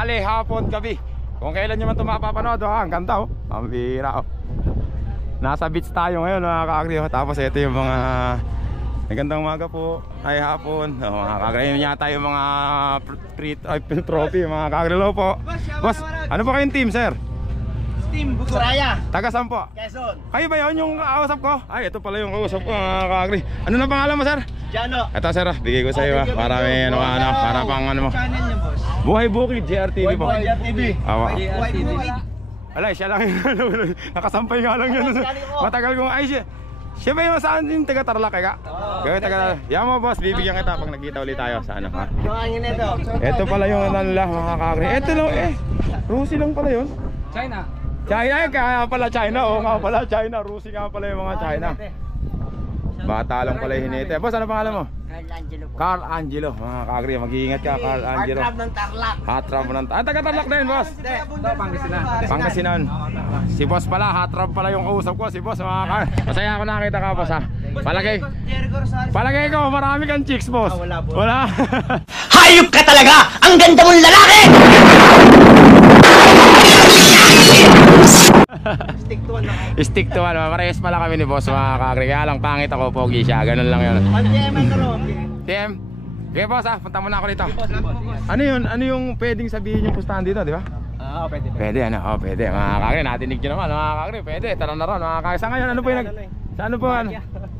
tanghali, hapon, gabi. Kung kailan nyo man ito mapapanood, ang ganda oh. Ang bira oh. Nasa beach tayo ngayon mga kaagri oh. Tapos ito yung mga magandang umaga po, ay hapon mga kaagri. Yun yata yung mga trophy mga kaagri po. Boss, ano po kayong team sir? Team Buguraya. Taga saan po? Quezon. Kayo ba yun yung kausap ko? Ay, ito pala yung kausap ko mga kaagri. Ano na pangalan mo sir? Jano. Ito sir, bigay ko sa iyo para may para pang ano mo. Channel niya boss. Buhay Bukid, JRTV po. JRTV. Awa. Buhay Bukid. Alay, siya lang yun. Nakasampay nga lang yun. Matagal kong, ay siya ba yung saan yung taga Tarlac ka? Gawin taga Tarlac. Yan mo boss, bibigyan kita pag nagkita ulit tayo sa ano ha. Yung ito. Ito pala yung ano nila mga kakagri. Ito lang Rusi lang pala yun. China. China, kaya pala China. Oo nga pala China. Rusi nga pala yung mga China. Bata lang pala yung hinete. Boss, ano pangalan mo? Carl Angelo po. Carl Angelo. Mga kakagri, mag-iingat ka Carl Angelo. Heart ng Tarlac. Hot rub ng taga Tarlac din boss. Pangasinan. Pangasinan. Si boss pala, hot rub pala yung kausap ko. Si boss, masaya ako nakita ka boss ha. Palagay ko, marami kang chicks boss. Wala boss. Wala. Hayop ka talaga! Ang ganda mong lalaki! Stick to one lang. Stick to one. Parehas pala kami ni boss mga kakri. Kaya lang pangit ako, pogi siya. Ganun lang yun. TM ito ro. TM. Okay boss ha, punta muna ako dito. Ano yun? Ano yung pwedeng sabihin yung pustahan dito, di ba? Pwede. Pwede ano? Oh, pwede. Mga kakri, natinig nyo naman mga kakri. Pwede, tara na ron mga kakri. Sa ngayon, ano po yung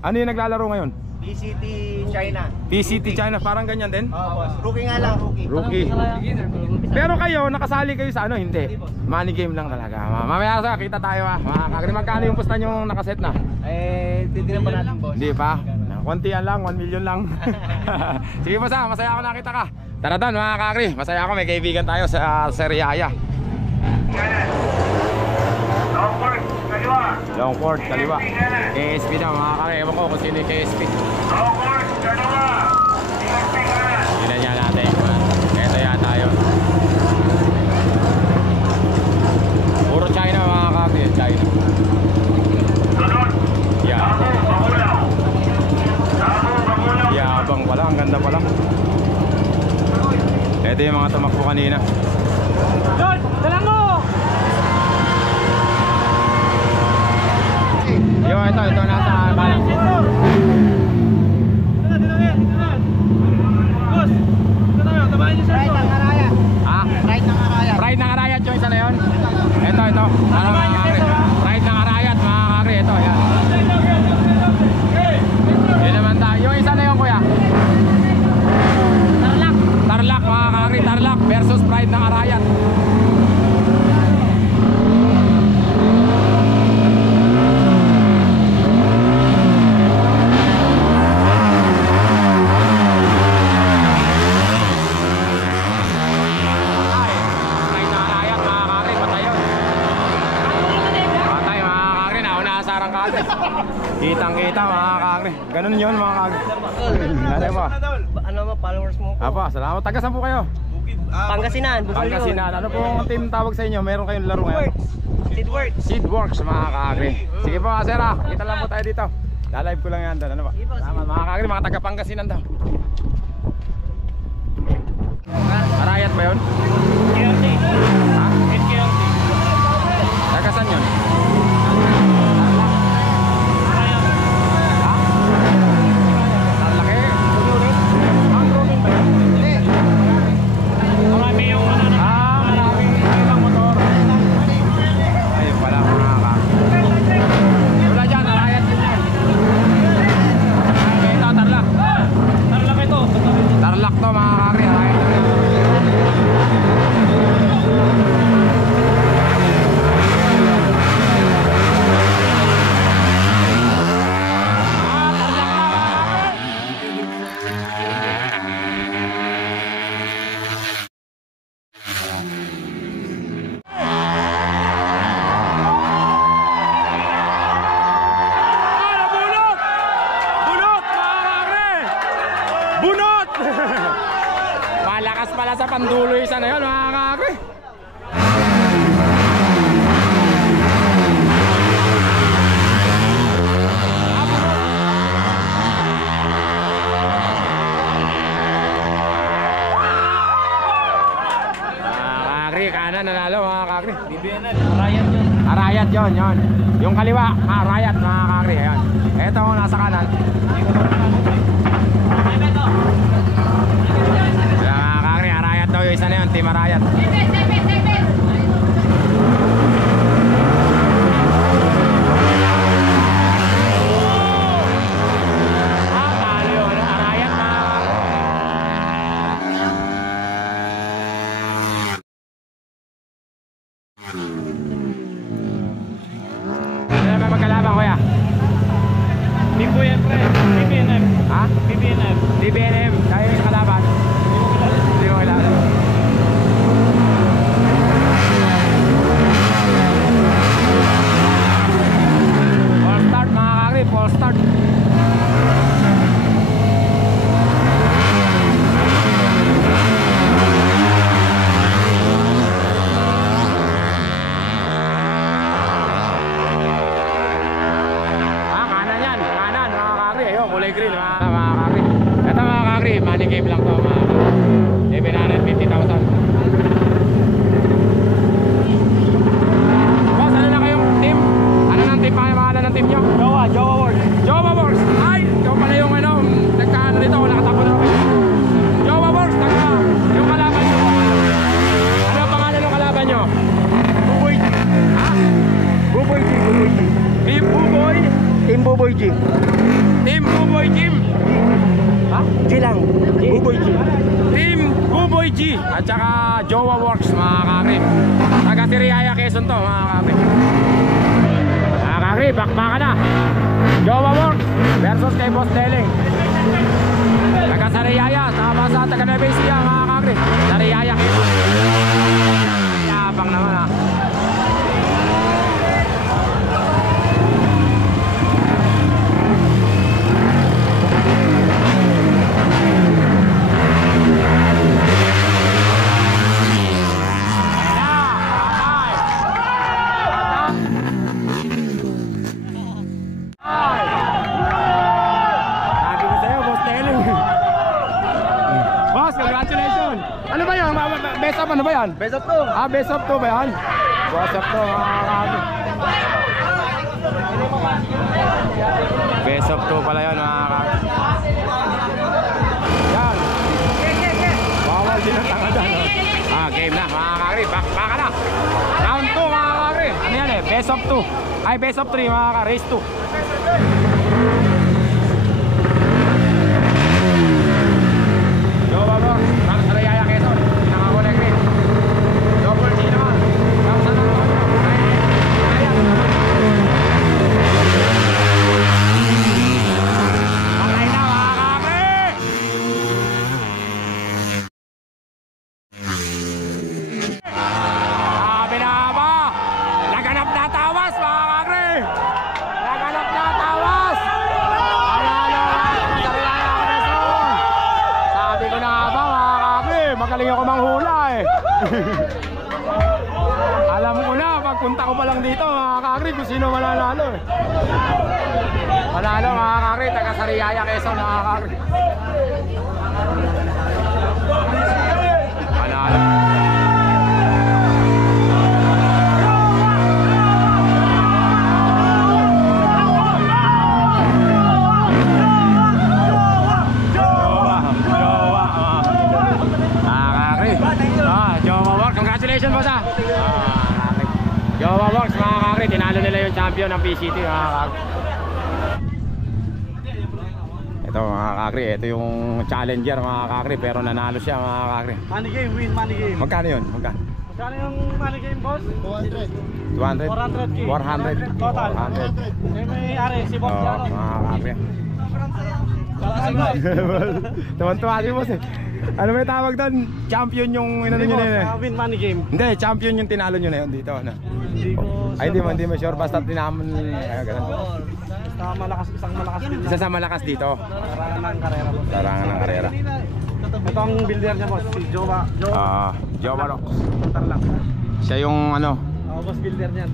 ano yung naglalaro ngayon? PCT China. PCT China, parang ganyan din? Boss. Rookie nga lang, rookie. Rookie. Pero kayo, nakasali kayo sa ano? Hindi. Money game lang talaga. Mamaya sa kita tayo ha. Mga kakri, magkano yung pusta nyo nakaset na? Titignan pa natin boss. Hindi pa. Kontian lang, 1 million lang. Sige boss ha, masaya ako nakita ka. Tara doon mga kakri, masaya ako, may kaibigan tayo sa Seriaya. Longport, kaliwa. KSP na mga kakri, ewan ko kung sino yung KSP. Tignan niya natin. Ito yata yun. Puro China mga kakri, China. Yeah. Yabang pala, ang ganda pala. Ito yung mga tumakbo kanina. Don, dalang mo! Ito nasa kanan. Boss, ito tayo, tabahin niyo sa ito. Pride ng Arayat. Ha? Pride ng Arayat. Pride ng Arayat yung isa na yun. Ito. Mga kakri. Pride ng Arayat mga kakri. Ito, yan. Yun naman tayo. Yung isa na yun kuya. Tarlac mga kakri. Tarlac versus Pride ng Arayat. Kitang-kita mga kakri. Ganun yun mga kakri. Ano mo, followers mo po? Apa, salamat. Taga saan po kayo? Pangasinan, Pangasinan. Ano pong team tawag sa inyo? Meron kayong laro ngayon? Seedworks. Seedworks mga kakri. Sige po sir ha. Kita lang po tayo dito. Lalive ko lang yan doon. Ano ba? Salamat mga kakri. Mga taga Pangasinan daw. Arayat ba yun? KRT. Ha? KRT. Taga saan yun? Tarlac to mga kakri. Malakas pala sa pandulo isa na yun mga kakri. mga kakri. BBNF, Ryan yun. Arayat yon, yon. Yung kaliwa, Arayat mga kakri. Ayan. Ito nasa kanan. Kaya mga kakri, Arayat daw yung isa na yun, Team Arayat. Team po yan, pre. BBNF. Ha? BBNF. DBNM, tayo yung kalaban. Hindi mo kilala. Full start mga kakri, full start. Kulay green mga kakri. Ito mga kakri, money game lang to mga kakri. 750,000. Boss, ano na kayong team? Ano ng team? Ano pangalan ng team nyo? Jowa Works. Jowa Works! Ay! Ikaw pala yung ano, nagkaano dito, nakatapo na kami. Jowa Works! Yung kalaban nyo. Ano ang pangalan ng kalaban nyo? Buboy G. Ha? Buboy G. Buboy G. Team Buboy? Team Buboy G. Team Buboy Team? Ha? G lang. Buboy G. Team Buboy G at saka Jowa Works mga kakri. Taga Siriaya, Quezon to mga kakri. Mga kakri, bakbaka na. Jowa Works versus kay Boss Deling. Taga Siriaya, sama sa taga Nueva Ecija mga kakri. Siriaya, Quezon. Yabang naman ha. Ano ba yan? Best of ano ba yan? Best of 2. Ah, best of 2 ba yan? Best of 2 Best of 2 pala yan mga kakri. Yan. Bawal din ang tanga dyan. Ah, game na mga kakri. Baka na. Round 2 mga kakri. Ano yan eh? Best of 2. Ay, best of 3 mga kakri. Race 2. Jowa mo. Sariaya Quezon. Pinakakulay green. Double G naman. Kapsa na naman. Ayan. Patay na mga kakri. Sabi na ba? Laganap na tawas mga kakri. Laganap na tawas. Panalo ang Sariaya Quezon. Sabi ko na nga ba mga kakri, magaling ako manghula eh. Alam ko na, pagpunta ko pa lang dito mga kakri kung sino mananalo eh. Manalo mga kakri, taga Sariaya Quezon mga kakri. Manalo. Jowa Works, congratulations boss ah. Jowa Works mga kakri, tinalo nila yung champion ng PCT mga kakri. Ito mga kakri, ito yung challenger mga kakri, pero nanalo siya mga kakri. Money game, win money game. Magkano yun? Magkano? Magkano yung money game, boss? 200? 400K. 400? Total. 400. May ari, si boss Oo, Jaro. mga kakri. Tuwan-tuwa si boss eh. Ano may tawag doon? Champion yung inano nyo na yun eh. Win money game. Hindi, champion yung tinalo nyo na yun dito ano? Hindi ko Ay hindi mo sure, basta tinamon ganun. Basta malakas, isang malakas din. Isa sa malakas dito. Larangan ng karera, boss. Larangan ng karera. Ito ang builder niya, boss. Si Jowa. Jowa Works. Total lang. Siya yung ano, Boss builder niyan.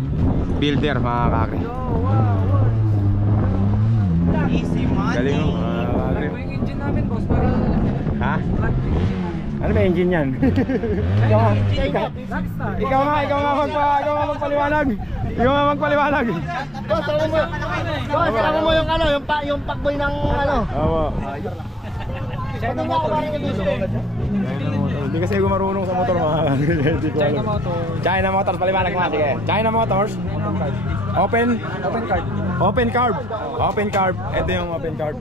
builder mga kakri. Easy money. Galing mo mga kakri. Yung engine namin, boss. Para Ha? Ano ba engine yan? Ikaw nga magpaliwanag. Ikaw nga magpaliwanag. Boss, tama mo yung ano, yung pakboy ng ano. Opo. Ano nga ako parang Hindi kasi ako marunong sa motor mga hindi ko alam. China Motors, paliwanag mo sige. China Motors. Open carb. Ito yung open carb.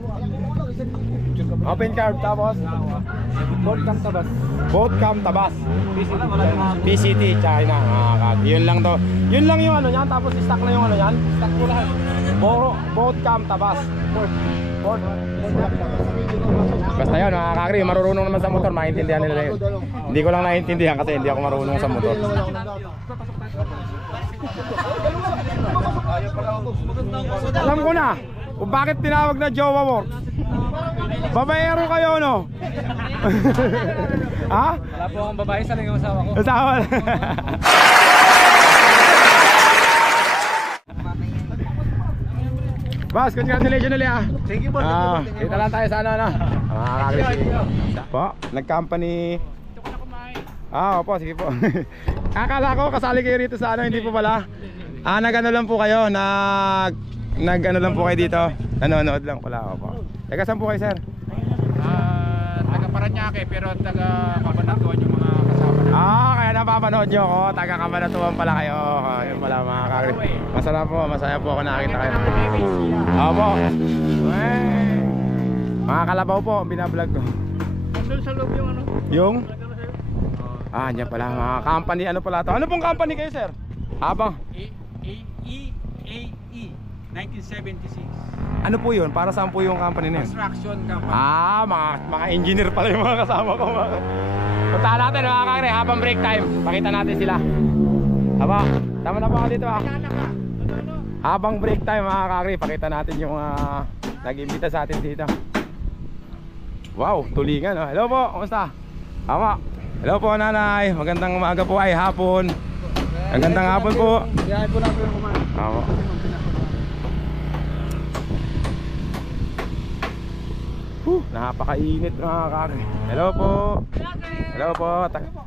Open carb tapos Boat Cam Tabas. PCT China. Yun lang to. Yun lang yung ano niyan tapos stock na yung ano niyan. Stock ko lahat. Boat Cam Tabas. Boat. Basta yun, mga kakri, marunong naman sa motor, maintindihan nila yun. Hindi ko lang naiintindihan kasi hindi ako marunong sa motor. Alam ko na kung bakit tinawag na Jowa Works. Babaero kayo, no? Ha? Wala po akong babae, sana yung asawa ko. Asawa na. Boss, congratulations ulit ah. Sige po. Kita lang tayo sa ano na. Po, nag-company. Opo, sige po. Akala ko kasali kayo rito sa ano, hindi po pala. Nag-ano lang po kayo, nag-ano lang po kayo dito. Nanonood lang pala, opo. Taga saan po kayo, sir? Taga Paranaque pero taga Cabanatuan yung mga kasama natin. Kaya napapanood nyo ako. Taga Cabanatuan pala kayo. Yun pala mga kakri. Masaya po ako nakakita kayo. Opo. Mga kalabaw po ang binablog ko. Doon sa loob yung ano? Yung? Andyan pala mga company. Ano pala to? Ano pong company kayo, sir? Habang? AE 1976. Ano po yun? Para saan po yung company na yun? Construction company. Mga engineer pala yung mga kasama ko. Puntahan natin mga kakri habang break time. Pakita natin sila. Haba, tama na po ako dito Habang break time mga kakri, pakita natin yung nag-imbita sa atin dito. Wow, tulingan oh. Hello po, kumusta? Haba. Hello po nanay, magandang umaga po ay hapon. Magandang hapon po. Biyahe po natin yung kumain. Haba. Napakainit mga kakri. Hello po. Hello po.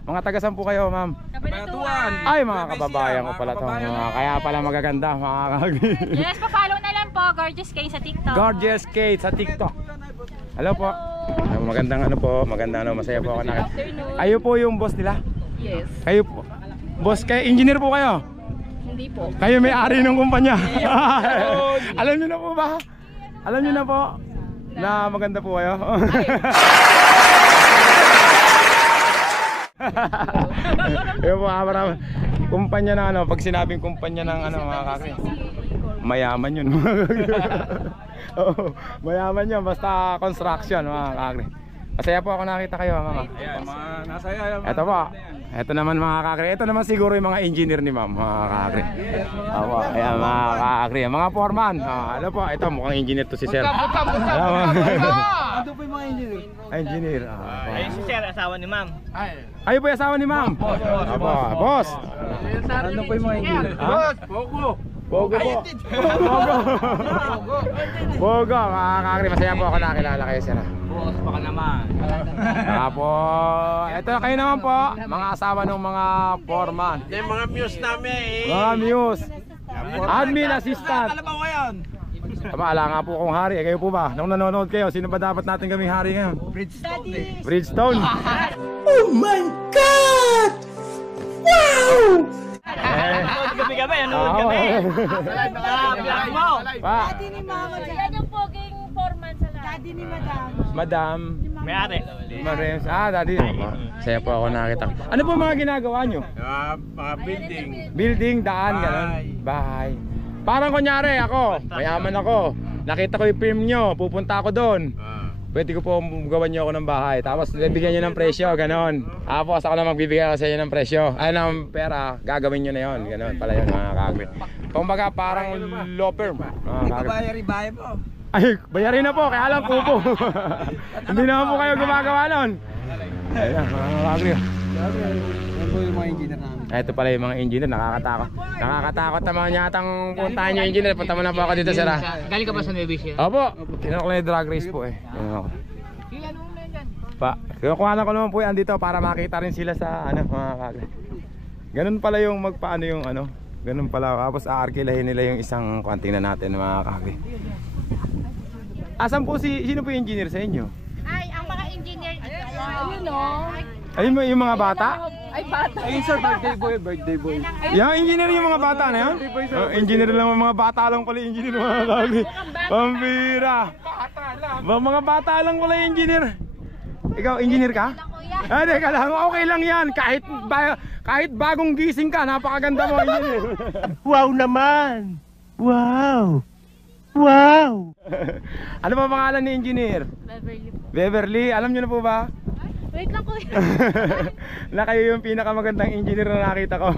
Mga taga-saan po kayo, ma'am? Cabanatuan. Ay, mga kababayan ko pala to. Kaya pala magaganda mga kakri. Yes, pa-follow na lang po, Gorgeous Kay sa TikTok. Gorgeous Kate sa TikTok. Hello po. Magandang ano po, magandang ano, masaya po ako na. Ayo po yung boss nila? Yes. Kayo po. Boss kayo, engineer po kayo? Hindi po. Kayo may-ari ng kumpanya. Alam niyo na po ba? Alam niyo na po na maganda po kayo. Ayo po, marami. Kumpanya na ano, pag sinabing kumpanya ng ano mga kakri. Mayaman yun. Mayaman yun, basta construction mga kakri. Masaya po ako nakita kayo mama. Ayan, mga nasaya. Ito po. Ito naman mga kakri. Ito naman siguro yung mga engineer ni ma'am mga kakri. Ayan mga kakri. Mga foreman. Ano po, ito mukhang engineer to si sir. Ano po yung mga engineer? Engineer. Ayun si sir, asawa ni ma'am. Kayo po yung asawa ni ma'am? Boss. Ano po yung mga engineer? Boss, Bogo po. Bogo, mga kakri. Masaya po ako nakilala kayo sir. Boss, baka naman. Po, ito kayo naman po, mga asawa ng mga foreman. Yung mga muse namin Mga muse. Admin assistant. Alam mo yan? Tama, ala nga po kung hari. Kayo po ba? Nung nanonood kayo, sino ba dapat natin kaming hari ngayon? Bridgestone eh. Bridgestone. Oh my God! Wow! Gabi-gabi, ano kami? Vlog mo. Pa, Yan yung poging foreman sa lahat. Daddy ni Madam. Madam. May-ari. Mares. Daddy. Saya po ako nakita. Ano po mga ginagawa nyo? Mga building. Building, daan, gano'n. Bahay. Parang kunyari ako, mayaman ako. Nakita ko yung film nyo, pupunta ako doon. Pwede ko po gawan nyo ako ng bahay. Tapos bibigyan nyo ng presyo, gano'n. Tapos ako na magbibigay sa inyo ng presyo. Ay ng pera, gagawin nyo na yon. Gano'n pala yun mga kakri. Kumbaga parang law firm. Bayari-bahay po. Ay, bayarin na po, kaya lang po. Hindi naman po kayo gumagawa nun. Ayan, mga kakri. Ano po yung mga engineer namin? Ito pala yung mga engineer, nakakatakot. Nakakatakot naman yatang puntahan yung engineer. Punta mo na po ako dito, sir. Galing ka ba sa Nueva Ecija? Opo, tinanong ko na yung drag race po eh. Kuha ko naman po yan dito para makita rin sila sa ano mga kakri. Ganun pala yung magpaano yung ano. Ganun pala. Tapos aarkilahin nila yung isang kwanting na natin mga kakri. Asan po sino po yung engineer sa inyo? Ay, ang mga engineer dito. Ayun o. Ayun mo yung mga bata? Ay, bata. Ayun sir, birthday boy. Yung engineer yung mga bata na yun? Engineer lang, mga bata lang pala yung engineer mga kakri. Pambira. Mga bata lang pala yung engineer. Ikaw, engineer ka? Ah, teka lang, okay lang yan. Kahit bagong gising ka, napakaganda mo, engineer. Wow naman! Wow! Ano ba pangalan ni engineer? Beverly. Beverly, alam niyo na po ba? Wait lang kuya. Na kayo yung pinakamagandang engineer na nakita ko.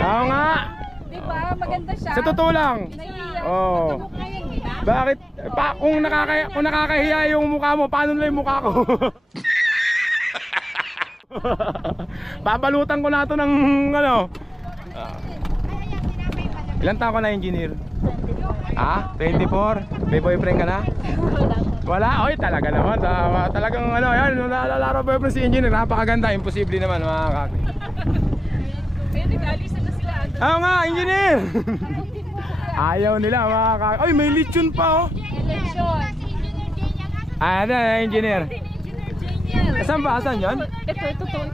Oo nga. Diba? Maganda siya. Sa totoo lang. Oh. Bakit? Kung nakakahiya yung mukha mo, paano na yung mukha ko? Babalutan ko na ito ng ano. Ilan taon ka na engineer? Ah, 24? May boyfriend ka na? Wala? Oy, talaga naman. Talagang ano, yan, nalalaro boyfriend si engineer. Napakaganda, imposible naman mga kakri. Oo nga, engineer! Ayaw nila mga kakri. Oy, may lechon pa oh. Election. Ah, ano, engineer? Saan ba? Saan yan? Ito.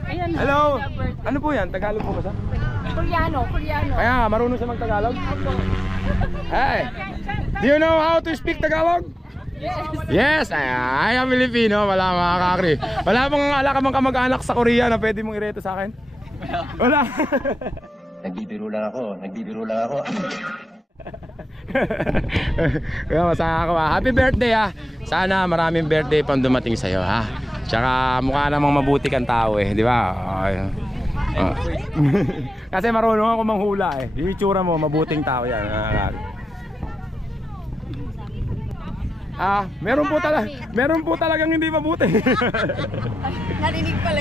Ayan. Hello! Ano po yan? Tagalog po ba sa? Koreano. Kaya nga, marunong siya mag-Tagalog? Hey! Do you know how to speak Tagalog? Yes! I am Filipino. Wala mga kakri. Wala bang kamag-anak sa Korea na pwede mong ireto sa akin? Wala. Nagbibiro lang ako. Kaya masaya ako ha. Happy birthday ha. Sana maraming birthday pang dumating sa'yo ha. Tsaka mukha namang mabuti kang tao eh, di ba? Kasi marunong ako manghula eh. Yung itsura mo, mabuting tao yan. Meron po talagang hindi mabuti. Narinig pala.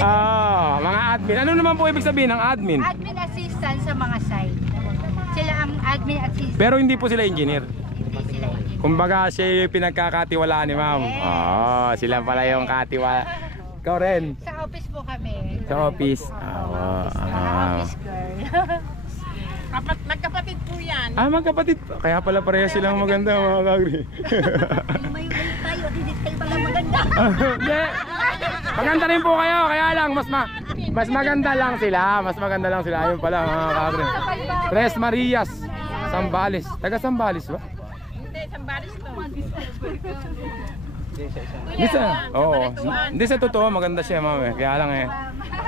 Mga admin. Ano naman po ibig sabihin ng admin? Admin assistant sa mga site. Sila ang admin assistant. Pero hindi po sila engineer. Hindi sila engineer. Kumbaga siya yung pinagkakatiwalaan ni ma'am. Sila pala yung katiwala. Ikaw rin. Sa office po kami. Sa office. Office girl. Magkapatid po yan. Magkapatid. Kaya pala pareha silang maganda mga kagri. May tayo, hindi tayo pala maganda. Hindi. Maganda rin po kayo. Kaya lang mas maganda lang sila. Mas maganda lang sila. Ayun pala mga kagri. Tres Marias. Sambales. Taga Sambales ba? Hindi, Sambales to. Hindi sa totoo maganda siya ma'am. Kaya lang eh.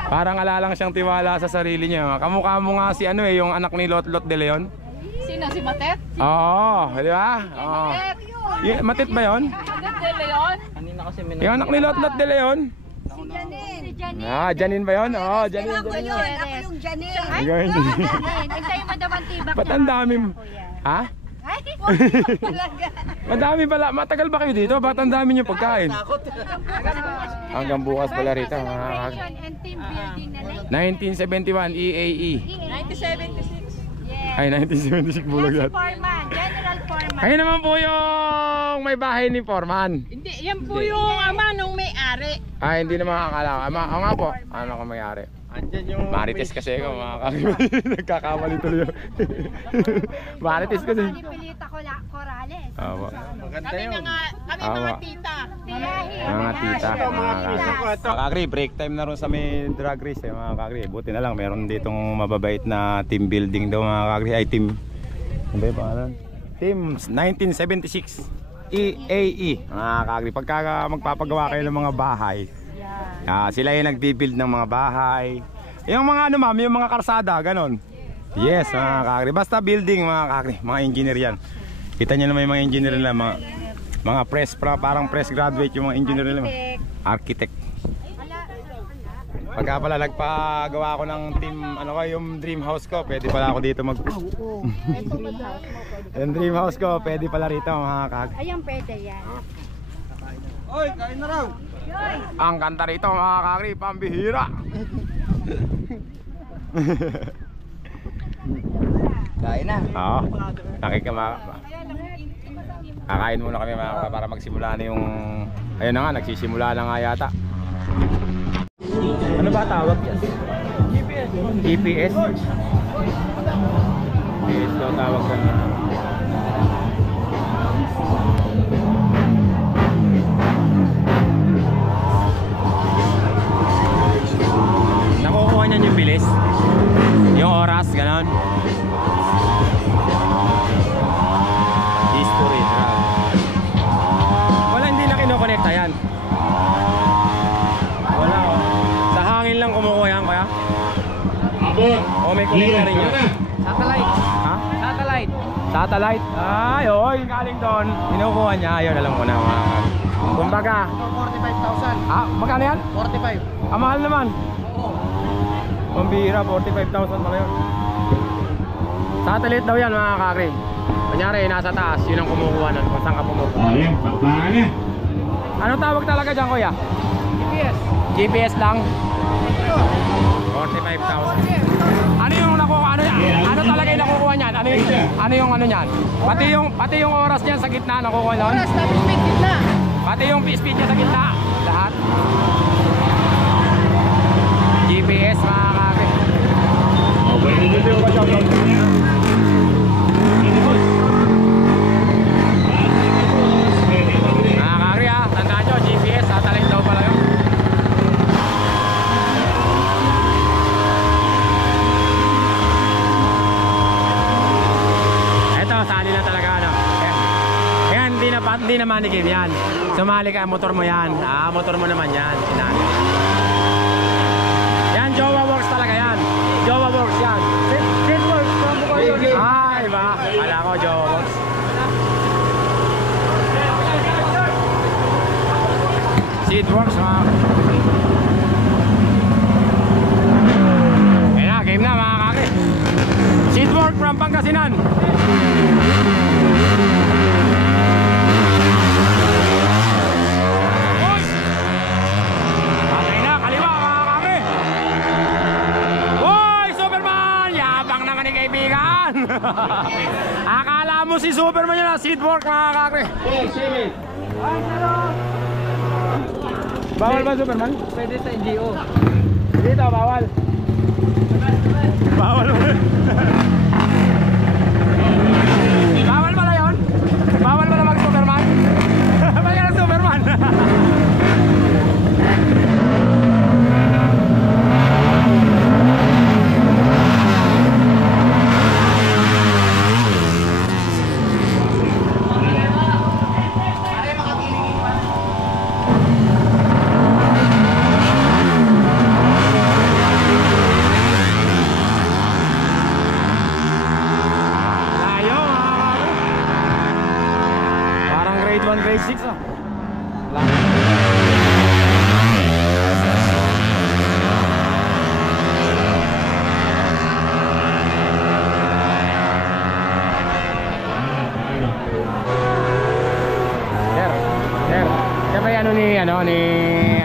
Parang alalang siyang tiwala sa sarili niya. Kamukha mo nga si ano eh, yung anak ni Lotlot de Leon. Sino? Si Matet? Oo, di ba? Matit ba yun? Matet de Leon? Yung anak ni Lotlot de Leon? Si Janine. Janine ba yun? Oo, Janine. Ako yung Janine. Ay, Janine. Ang madamang tibak. ba't ang dami mo? Ha? Ay, Madami pala. Matagal ba kayo dito? Ba't ang dami niyo pagkain? Hanggang bukas pala rito. and team building na 1971 EAE. 1976. Yes. Ay, 1976 bulag Si yan. Foreman, General Foreman. Ayun naman po yung may bahay ni Foreman. Hindi, yan po yung ama nung may-ari. Ay, hindi naman akala. Ako nga po. Ano ko mayari? Marites kasi ako mga kakaibigan. Nagkakamali tuloy ako. Marites kasi. Pilita ko Corales. Kami mga tita. Mga tita. Mga kakri, break time na rin sa may drag race eh mga kakri. Buti na lang meron ditong mababait na team building daw mga kakri. Ay team. Ano ba yung pangalan? Team 1976 EAE. Mga kakri. Pagka magpapagawa kayo ng mga bahay. Sila yung nagbibuild ng mga bahay. Yung mga ano ma'am, yung mga karsada, ganon. Yes, mga kakri. Basta building mga kakri, mga engineer yan. Kita nyo naman yung mga engineer nila, mga parang fresh graduate yung mga engineer nila. Architect. Pagka pala nagpagawa ako ng team, ano ko, yung dream house ko, pwede pala ako dito yung dream house ko, pwede pala rito mga kakri. Ayun, pwede yan. Oy, kain na raw. Ang ganda rito mga kakri, pambihira. Kain na. Oo. Nakikama. Kakain muna kami mga para magsimula na yung... Ayun na nga, nagsisimula na nga yata. Ano ba tawag yan? GPS. GPS? GPS daw tawag ka na. Nakukuha niyan yung bilis? Yung oras, ganon? History. Wala, hindi na kinokonekta yan. Wala oh. Sa hangin lang kumukuha yan kaya? O may connector rin yan. Satellite. Ha? Satellite. Satellite? Ay, oy, galing doon. Kinukuha niya, ayun, alam ko na mga. Kumbaga, 45,000. ah, magkano yan? 45. Ah, mahal naman. Pambira, 45,000 pala yun. Satellite daw yan mga kakri. Kunyari, nasa taas, yun ang kumukuha nun kung saan ka pumukuha. Ayan, pagpaan na. Ano tawag talaga dyan, kuya? GPS. GPS lang? 45,000. Ano yung nakukuha? Ano talaga yung nakukuha niyan? Ano yung ano niyan? Pati yung oras niyan sa gitna nakukuha nun? Oras na speed na. Pati yung speed niya sa gitna? Lahat? GPS mga kakri. Okay, dito ba siya? Mga kakri ha, tandaan nyo, GPS, satellite daw pala yun. Eto, sali lang talaga ano. Yan, hindi na money game yan. Sumali ka, motor mo yan. Ah, motor mo naman yan. Sinali. Yan, Jowa Works talaga yan. Jowa Works yan. Seat works. Ah, iba. Kala ko, Jowa Works. Seedworks mga. Ayan na, game na mga kaki. Seedworks from Pangasinan. Patay na, kaliwa mga kaki. Hoy, Superman! Yabang naman ni kaibigan. Akala mo si Superman yun na Seedworks mga kaki. Bawal ba Superman? Pwede sa NGO. Dito, bawal. Bawal ba? Bawal pala yun? Bawal pala mag-Superman? Ba't ka nag-Superman? Grade 1, grade 6 ah. Sir. Kaya ba ano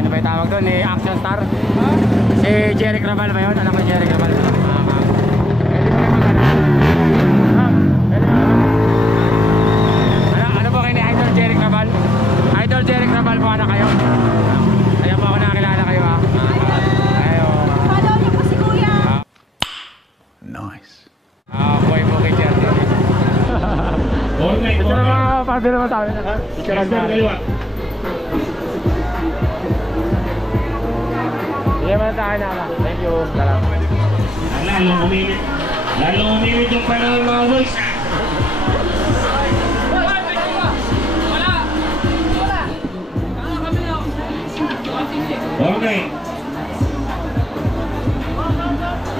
ba yung tawag doon? Ni Action Star? Si Jerry Craval ba yun? Anak ko Jerry Craval. Ano po kayo ni Idol Jerry Craval? Idol Jerry Craval po anak kayo? Kaya po ako nakakilala kayo ha? Ayun. Follow niyo po si Kuya. Nice. Boy po kay Jerry. Okay, Ito na mga pabi naman sa amin. Picture ang kaliwa. Sige man tayo na. Thank you. Salamat. Lalong umimit yung panahon mga boys. Okay.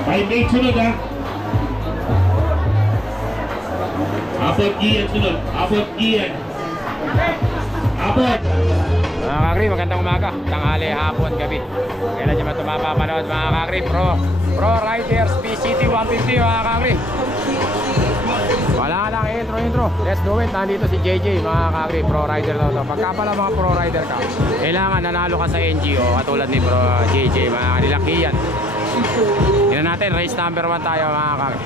5-8 sunod ha. Abot giyan sunod. Abot giyan. Abot. Mga kakri, magandang umaga. Tanghali, hapon, gabi. Kailan nyo ba ito mapapanood mga kakri? Pro Riders PCT 150 mga kakri. Wala lang, intro. Let's do it. Nandito si JJ mga kakri. Pro Rider daw to. Pagka pala mga Pro Rider ka, kailangan nanalo ka sa NGO katulad ni Pro JJ mga kanilakiyan. Tingnan natin, race number 1 tayo mga kakri.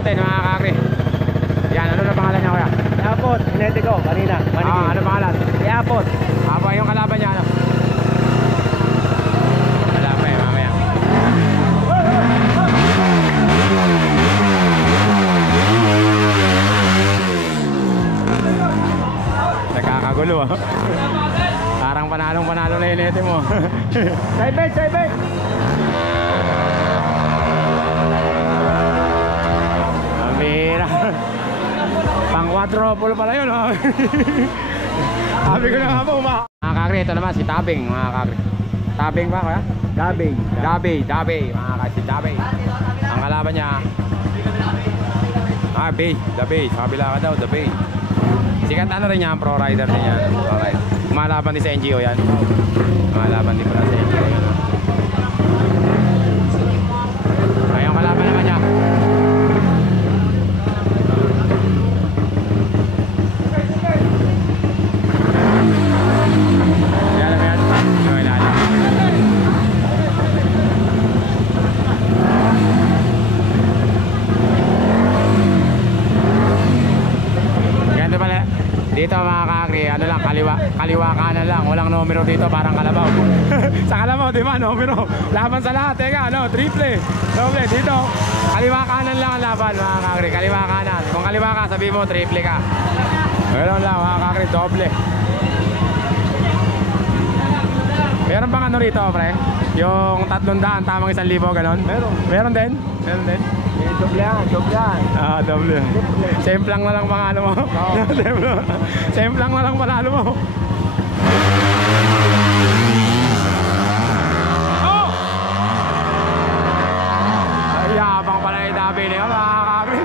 natin mga kakri. Yan, ano na pangalan niya kuya? Yapot, pinete ko, kanina. Ano pangalan? Yapot. Aba yung kalaban niya ano? Wala pa eh, mamaya. Nakakagulo ah. Parang panalong-panalo na inete mo. Side bait, side bait. Amira. Pang quadruple pala yun oh. Sabi ko na nga po mga kakri, ito naman si Tabing mga kakri. Tabing ba kuya? Dabing. Dabe mga kakri, si Dabe. Ang kalaban niya Dabe, sa kabila ka daw, Dabe. Sikat ano rin yan, pro rider din yan. Pro rider. Kumalaban din sa NGO yan. Kumalaban din pala sa NGO yan. Ayong kalaban naman niya. Yan naman yan. Yung ilalim. Ganito pala. Dito mga kakri, ano lang, kaliwa kanan lang, walang numero dito, parang kalabaw. Sa kalabaw, di ba, numero? Laban sa lahat, teka, ano, triple, doble, dito, kaliwa kanan lang ang laban mga kakri, kaliwa kanan. Kung kaliwa ka, sabi mo, triple ka. Meron lang mga kakri, doble. Meron bang ano rito, pre? Yung 300, tamang 1,000, ganon? Meron din? Meron din? Doble yan. Ah, doble. Semplang na lang panalo mo. Semplang na lang panalo mo. Oh! Ay, yabang pala yung Dabe na yun, mga kakri.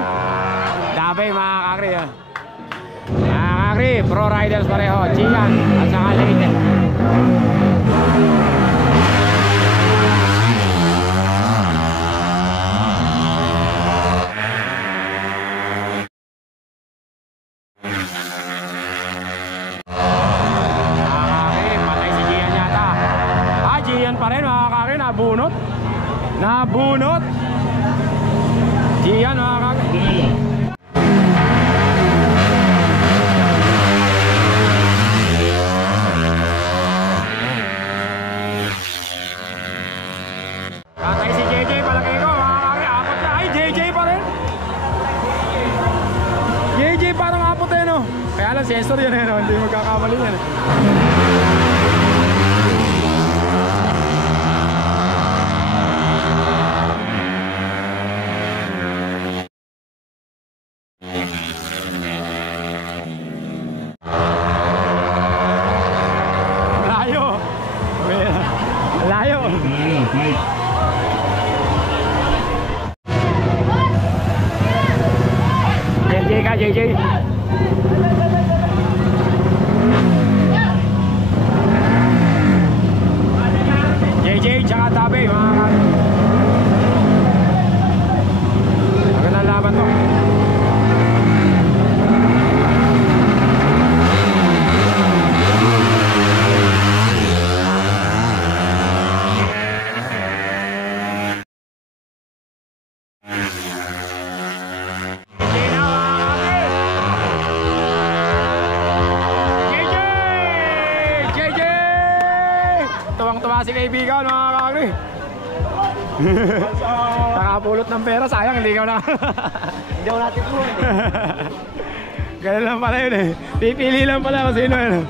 Dabe, mga kakri. Mga kakri, pro riders pareho. Gian at saka Leyte. Pa rin mga kakri, nabunot Gian mga kakri. Katay si JJ palagay ko mga kakri, apat na. Ay, JJ pa rin, JJ parang apat eh no. Kaya lang sensor yan eh no, hindi magkakamali yan eh. Layo. JJ ka, JJ. JJ tsaka Tabe mga kakri. Magandang laban to. Tuwang-tuwa si kaibigan mga kakri. Nakapulot ng pera, sayang hindi ka na. Hindi ako natin po. Ganun lang pala yun eh. Pipili lang pala kung sino yun.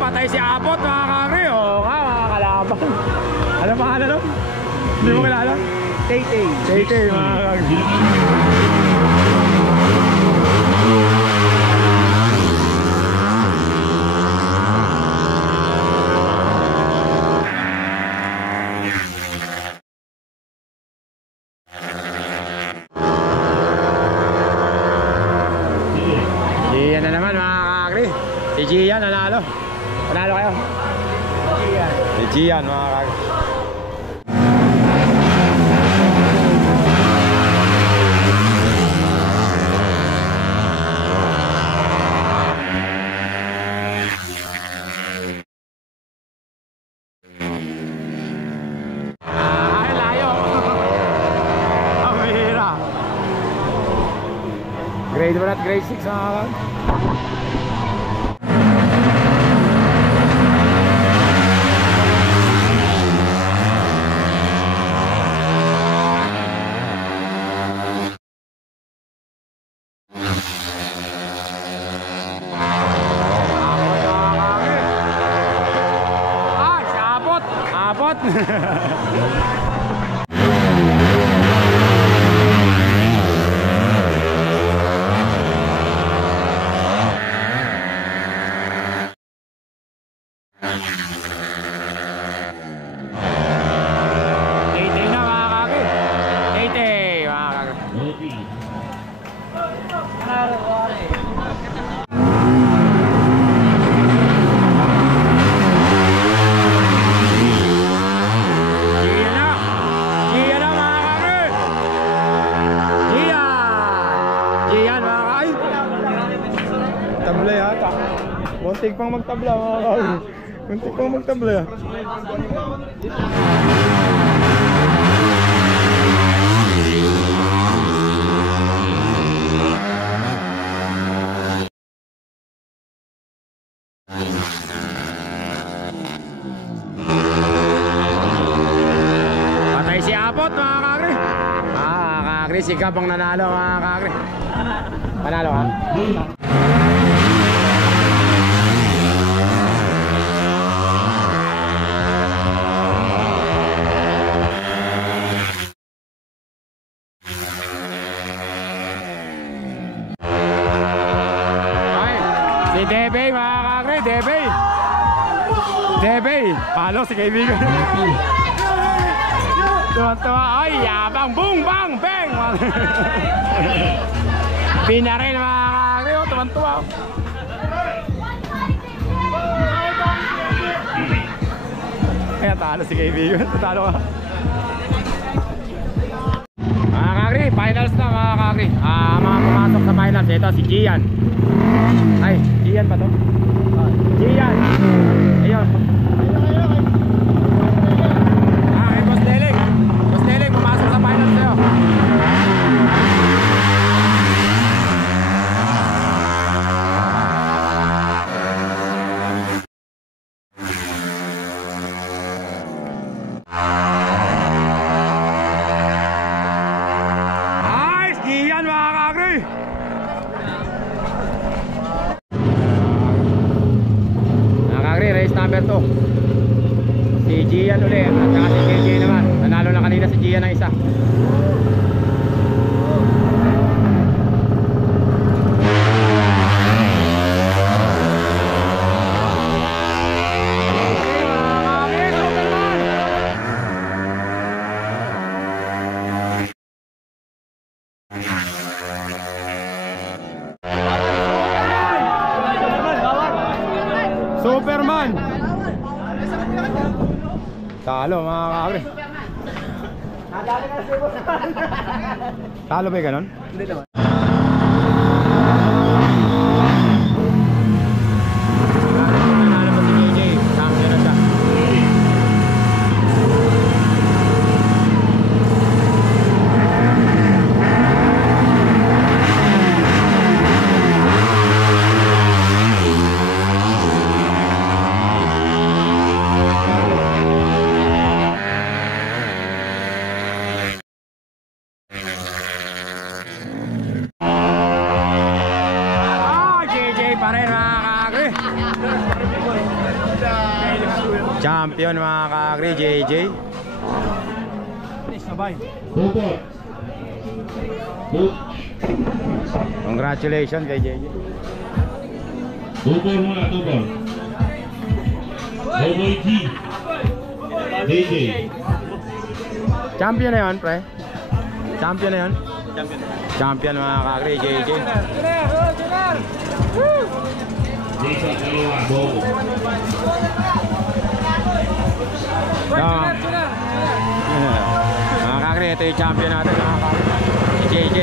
Patay si Abot mga kakri. Oo nga mga kalaban. Ano pangalan nun? Hindi mo kilala? Tay-tay mga kakri. Gian na naman mga kakri. Si Gian nanalo. Panalo kayo? Si Gian mga kakri. Grade 1 at grade 6 mga kakagri. Abot. Tabla yata. Muntik pang magtabla mga kakagri. Muntik pang magtabla. Patay si Abot mga kakagri. Kakagri, sikap ang nanalo mga kakagri. Panalo ha? Si Debey mga kakagri, Debey. Debey, palo si kaibigan. Tuwa-tuwa, ay yabang, boom, bang, bang. Binaril mga kakagri, tuwa-tuwa. Kaya talo si kaibigan, talo ka. Mga kakagri, finals na mga kakagri. Mga pumasok sa finals, ito si Gian. Ay, Gian ba to? Gian. Ayun. Kay Boss Deling. Boss Deling, pumasok sa finals sa'yo. Ay, Gian mga kakagri. Race number 2 si Gian ulit at saka si KJ naman. Nanalo na kanina si Gian ng isa. Superman. Talo mga kakagri. Talo ba yung ganon? Hindi naman. Nanalo pa si KJ. Champion na siya. Champion mga kakagri, JJ. Congratulations kay JJ. Tupor muna, tupor. Boboy G. JJ. Champion na yun, pre. Champion na yun. Champion mga kakagri, JJ. Dito, kaliwa, Bobo. Mga kakri, ito yung champion natin mga kakri, si JJ.